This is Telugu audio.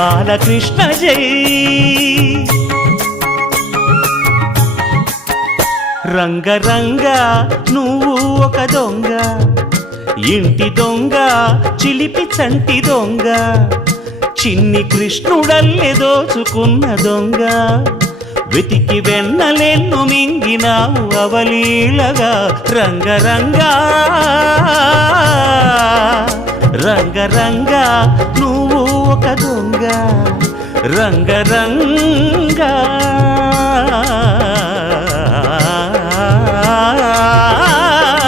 బాలకృష్ణ జై. రంగరంగ నువ్వు ఒక దొంగ, ఇంటి దొంగ చిలిపి చంటి దొంగ, చిన్ని కృష్ణుడల్లె దోచుకున్న దొంగ, వెతికి వెన్నలెన్ను మింగినావు అవలీలగా. రంగరంగ రంగరంగ నువ్వు ఒక దొంగ, రంగరంగ.